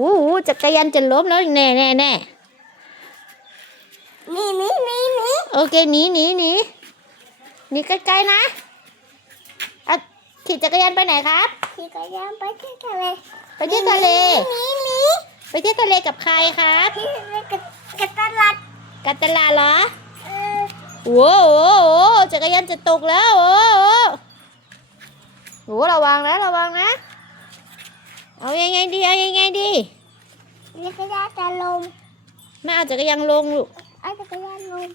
อู้หูจักรยานจะล้มแล้วแน่แน่แน่นี่นี่นี่นี่โอเคหนีหนีหนีหนีใกล้ๆนะอะขี่จักรยานไปไหนครับ ขี่จักรยานไปที่ทะเลไปเที่ยวทะเล นี่นี่ไปเที่ยวทะเลกับใครครับที่ทะเลกับกับตลาดกัตตลาเหรอเออโอ้โหโอ้โหจักรยานจะตกแล้วโอ้โหโอ้โหระวังนะระวังนะ เอายังไงดี เอายังไงดีจักรยานจะลงไม่เอาจักรยานลงลูกเอาจักรยานลง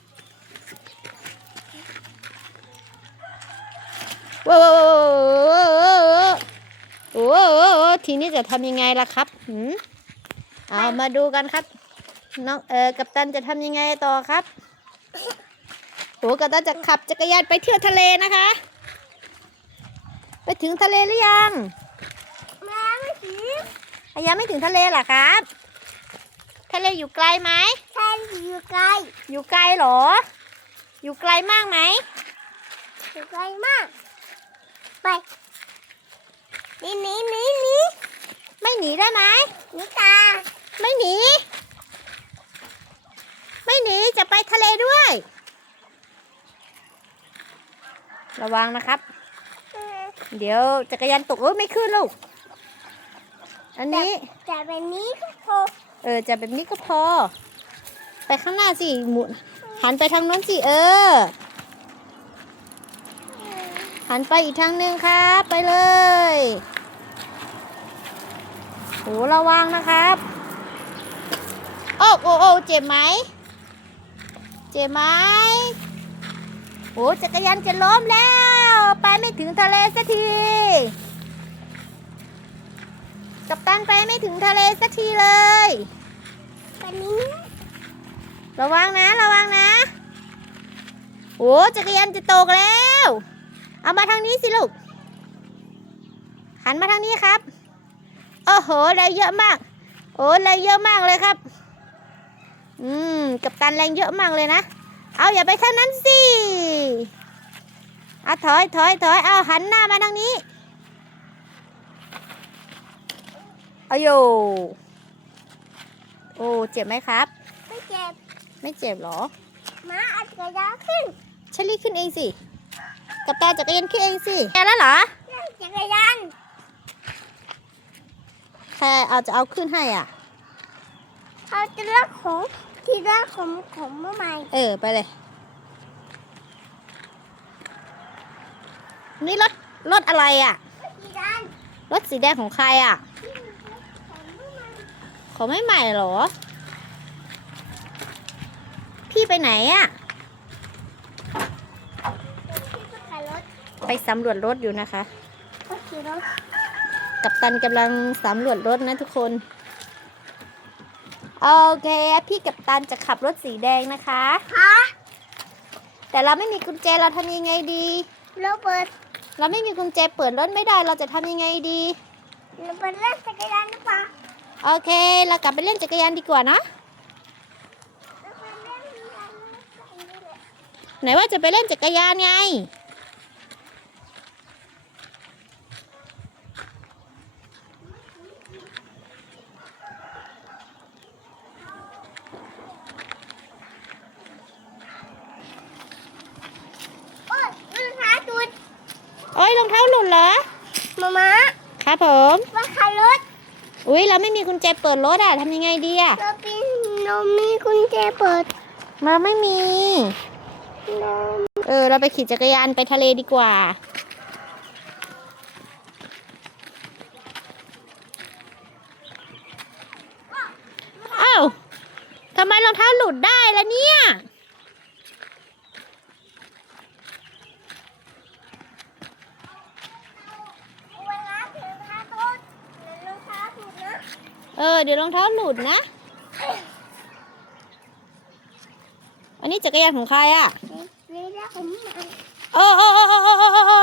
ว้าวว้าวว้าวว้าวโอ้โหทีนี้จะทำยังไงล่ะครับหืมเอามาดูกันครับน้องเออกัปตันจะทำยังไงต่อครับโอ้กัปตันจะขับจักรยานไปเที่ยวทะเลนะคะ ไปถึงทะเลหรือยัง มายังไม่ถึงทะเลเหรอครับ ทะเลอยู่ไกลไหมใช่อยู่ไกล อยู่ไกลเหรอ อยู่ไกลมากไหมอยู่ไกลมาก ไปนี่นี่นี่นี่ไม่หนีได้ไหมนี่ตา ไม่หนี ไม่หนีจะไปทะเลด้วย ระวังนะครับเออเดี๋ยวจักรยานตกเอ้ยไม่ขึ้นลูก อันนี้จะเป็นนี้ก็พอ เออจะแบบนี้ก็พอ ไปข้างหน้าสิหมุนหันไปทางโน้นสิเออ หันไปอีกทางหนึ่งครับ ไปเลยโหระวังนะครับ โอ้โอ้โอ้เจ็บไหม เจ็บไหมโหจักรยานจะล้มแล้ว ไปไม่ถึงทะเลสักที กับตันไปไม่ถึงทะเลสักทีเลยเป็นนี้ ระวังนะ ระวังนะ โอ้จักรยานจะตกแล้ว เอามาทางนี้สิลูก หันมาทางนี้ครับ โอ้โหแรงเยอะมาก โอ้แรงเยอะมากเลยครับ อืม กับตันแรงเยอะมากเลยนะ เอาอย่าไปทางนั้นสิเอาถอยถอยถอยเอาหันหน้ามาทางนี้ เอาโยโอ้เจ็บไหมครับ ไม่เจ็บ ไม่เจ็บเหรอ มาเอาจักรยานขึ้นเชลี่ขึ้นเองสิ กับตาจักรยานขึ้นเองสิแกแล้วเหรอนั่งจักรยานแค่เอาจะเอาขึ้นให้อะเขาจะเลือกของที่เลือกของของเมื่อไหร่เออไปเลย นี่รถรถอะไรอะที่ด้านรถสีแดงของใครอะ ของเมื่อไหร่ ของไม่ใหม่เหรอ พี่ไปไหนอะที่ก็ขายรถไปสำรวจรถอยู่นะคะก็ขี่รถกับตันกำลังสำรวจรถนะทุกคน โอเค พี่กับตันจะขับรถสีแดงนะคะฮะแต่เราไม่มีกุญแจเราทำยังไงดีเราเปิด เราไม่มีกุญแจเปิดรถไม่ได้เราจะทำยังไงดีเราเปิดเล่นจักรยานหรือเปล่า โอเค เรากลับไปเล่นจักรยานดีกว่านะเราเปิดเล่นจักรยานนี่แหละไหนว่าจะไปเล่นจักรยานไง โอ้ยมันหาจุดโอ้ยรองเท้าหลุดเหรอมามาครับผม ว่าขายรถ อุ้ยเราไม่มีกุญแจเปิดรถอะทำยังไงดีอะเราเป็นเรามีกุญแจเปิดเราไม่มีเราเออ เราไปขี่จักรยานไปทะเลดีกว่า อ้าวทำไมรองเท้าหลุดได้ล่ะเนี่ย เวลาถึงทางต้นรองเท้าถูกนะ เออ เดี๋ยวรองเท้าหลุดนะ อันนี้จักรยานของใครอะนี่ได้ผมมาโอ้โอ้โอ้โอ้โอ้โอ้โอ้